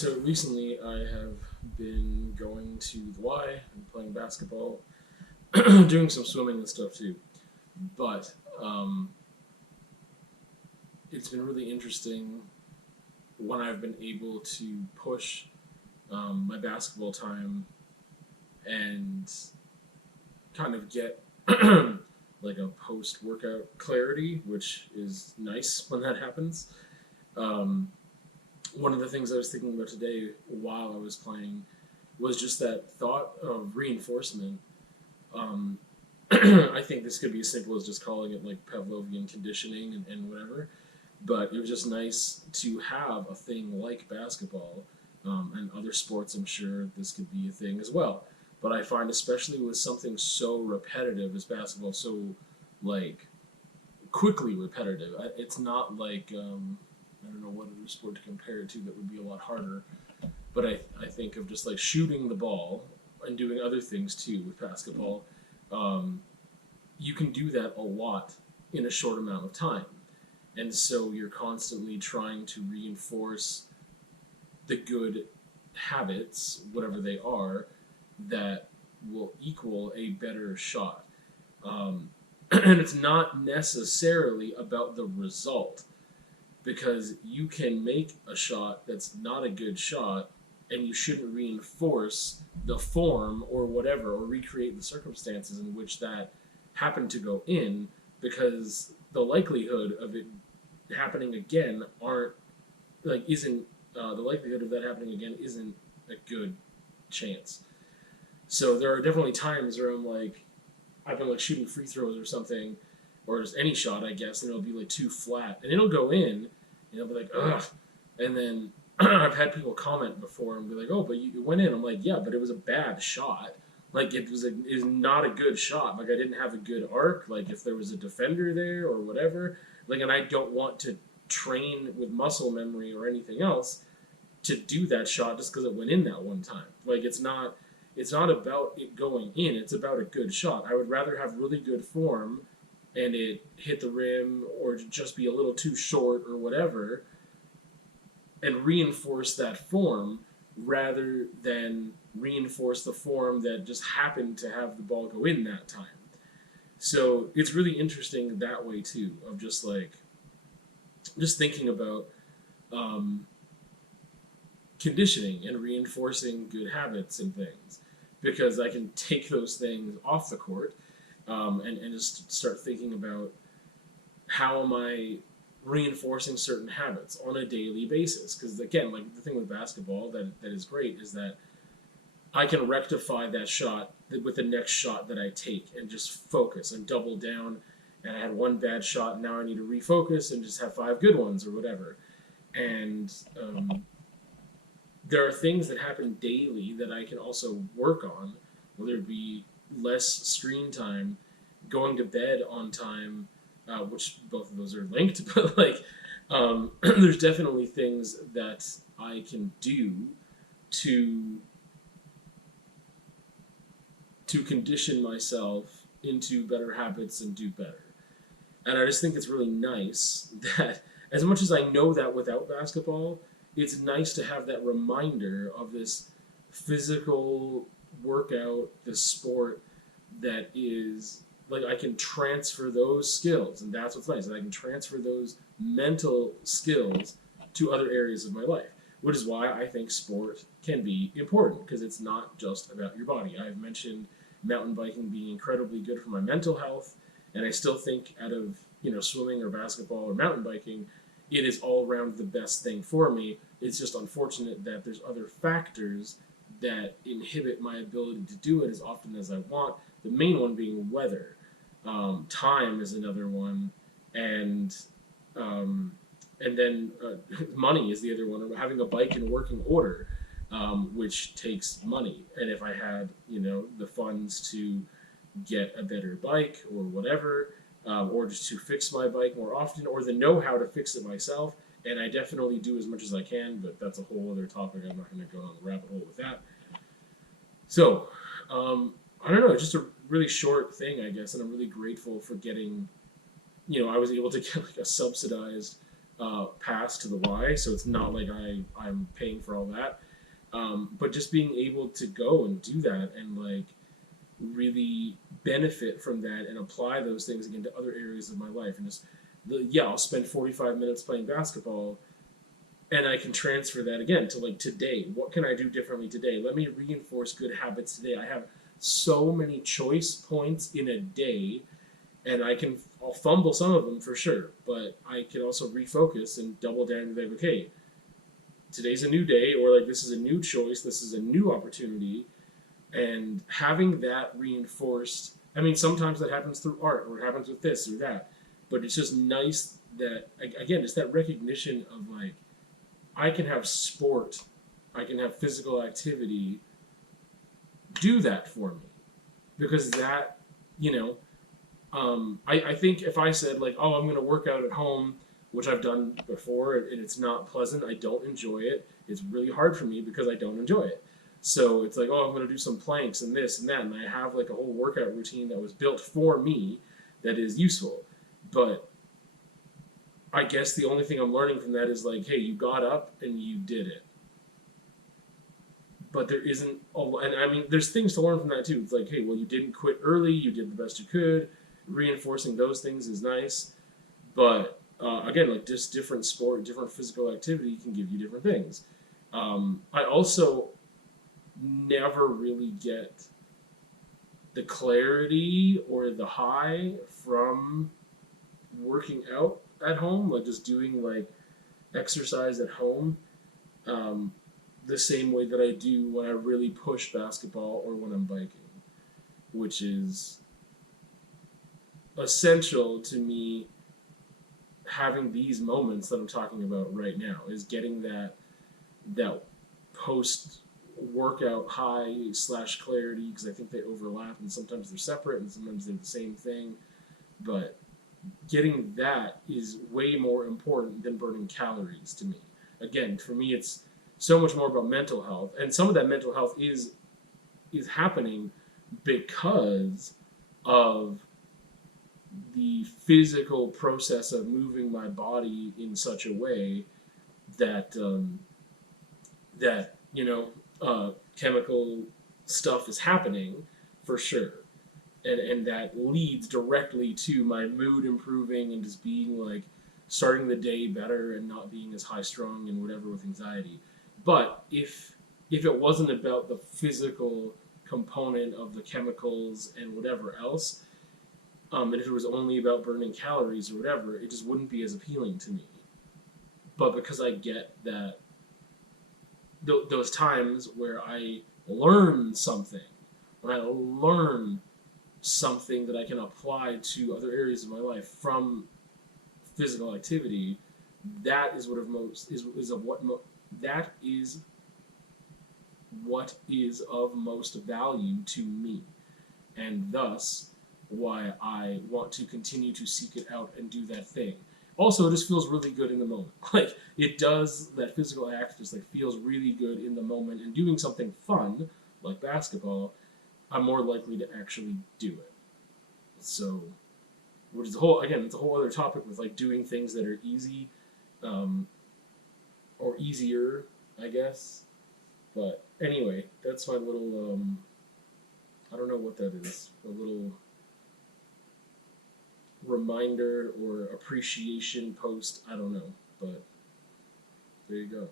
So recently, I have been going to the Y and playing basketball, doing some swimming and stuff too. But um, it's been really interesting when I've been able to push my basketball time and kind of get like a post workout clarity, which is nice when that happens. Um, One of the things I was thinking about today while I was playing was just that thought of reinforcement. Um, I think this could be as simple as just calling it like Pavlovian conditioning and whatever. But it was just nice to have a thing like basketball and other sports. I'm sure this could be a thing as well. But I find, especially with something so repetitive as basketball, so like quickly repetitive. It's not like I don't know what other sport to compare it to that would be a lot harder. But I think of just like shooting the ball and doing other things too with basketball. Um, you can do that a lot in a short amount of time. And so you're constantly trying to reinforce the good habits, whatever they are, that will equal a better shot. And it's not necessarily about the result because you can make a shot that's not a good shot and you shouldn't reinforce the form or whatever or recreate the circumstances in which that happened to go in because the likelihood of it happening again aren't like isn't the likelihood of that happening again isn't a good chance. So there are definitely times where I'm like I've been like shooting free throws or something or just any shot I guess and it'll be like too flat and it'll go in and I'll be like ugh and then I've had people comment before and be like oh but you went in. I'm like yeah but it was a bad shot. Like it was not a good shot. Like I didn't have a good arc. Like if there was a defender there or whatever. Like and I don't want to train with muscle memory or anything else to do that shot just because it went in that one time. Like it's not about it going in. It's about a good shot. I would rather have really good form and it hit the rim or just be a little too short or whatever and reinforce that form rather than reinforce the form that just happened to have the ball go in that time. So it's really interesting that way too of just like just thinking about um, conditioning and reinforcing good habits and things because I can take those things off the court and just start thinking about how am I reinforcing certain habits on a daily basis. Because again, like the thing with basketball that is great is that I can rectify that shot with the next shot that I take and just focus and double down. And I had one bad shot, and now I need to refocus and just have five good ones or whatever. And there are things that happen daily that I can also work on, whether it be less screen time, going to bed on time, which both of those are linked, but like there's definitely things that I can do to condition myself into better habits and do better. And I just think it's really nice that as much as I know that without basketball, it's nice to have that reminder of this physical workout, this sport that is like I can transfer those skills, and that's what's nice. That I can transfer those mental skills to other areas of my life, which is why I think sport can be important because it's not just about your body. I've mentioned mountain biking being incredibly good for my mental health, and I still think out of swimming or basketball or mountain biking, it is all around the best thing for me. It's just unfortunate that there's other factors that inhibit my ability to do it as often as I want. The main one being weather. Time is another one, and um, then money is the other one. Having a bike in working order, which takes money. And if I had the funds to get a better bike or whatever, or just to fix my bike more often, or the know-how to fix it myself. And I definitely do as much as I can, but that's a whole other topic. I'm not going to go down the rabbit hole with that. So, I don't know, it's just a really short thing, I guess, and I'm really grateful for getting, I was able to get like a subsidized pass to the Y, so it's not like I'm paying for all that. But just being able to go and do that and like really benefit from that and apply those things again to other areas of my life and just yeah, I'll spend 45 minutes playing basketball and I can transfer that again to like today. What can I do differently today? Let me reinforce good habits today. I have so many choice points in a day, and I'll fumble some of them for sure, but I can also refocus and double down and be like, okay, today's a new day, or like this is a new choice, this is a new opportunity, and having that reinforced. I mean, sometimes that happens through art, or it happens with this or that, but it's just nice that again, it's that recognition of like I can have sport, I can have physical activity do that for me because that, you know, I think if I said like, oh, I'm going to work out at home, which I've done before, and it's not pleasant, I don't enjoy it. It's really hard for me because I don't enjoy it. So it's like, oh, I'm going to do some planks and this and that, and I have like a whole workout routine that was built for me that is useful. But I guess the only thing I'm learning from that is like, hey, you got up and you did it. But there isn't and I mean, there's things to learn from that too. It's like, hey, well, you didn't quit early, you did the best you could. Reinforcing those things is nice, but again, like just different sport, different physical activity can give you different things. I also never really get the clarity or the high from working out at home, like just doing like exercise at home, um, the same way that I do when I really push basketball or when I'm biking, which is essential to me having these moments that I'm talking about right now is getting that post workout high slash clarity because I think they overlap and sometimes they're separate and sometimes they're the same thing, but getting that is way more important than burning calories to me. Again, for me, it's so much more about mental health, and some of that mental health is happening because of the physical process of moving my body in such a way that that chemical stuff is happening for sure, and that leads directly to my mood improving and just being like starting the day better and not being as high strung and whatever with anxiety. But if it wasn't about the physical component of the chemicals and whatever else, and if it was only about burning calories or whatever, it just wouldn't be as appealing to me. But because I get that those times where I learn something, when I learn something that I can apply to other areas of my life from physical activity, that is what of most is of what that is what is of most value to me, and thus why I want to continue to seek it out and do that thing. Also, it just feels really good in the moment. Like it does, that physical act just like feels really good in the moment. And doing something fun like basketball, I'm more likely to actually do it. So, which is a whole again, it's a whole other topic with like doing things that are easy, um, or easier, I guess. But anyway, that's my little I don't know what that is. A little reminder or appreciation post. I don't know, but there you go.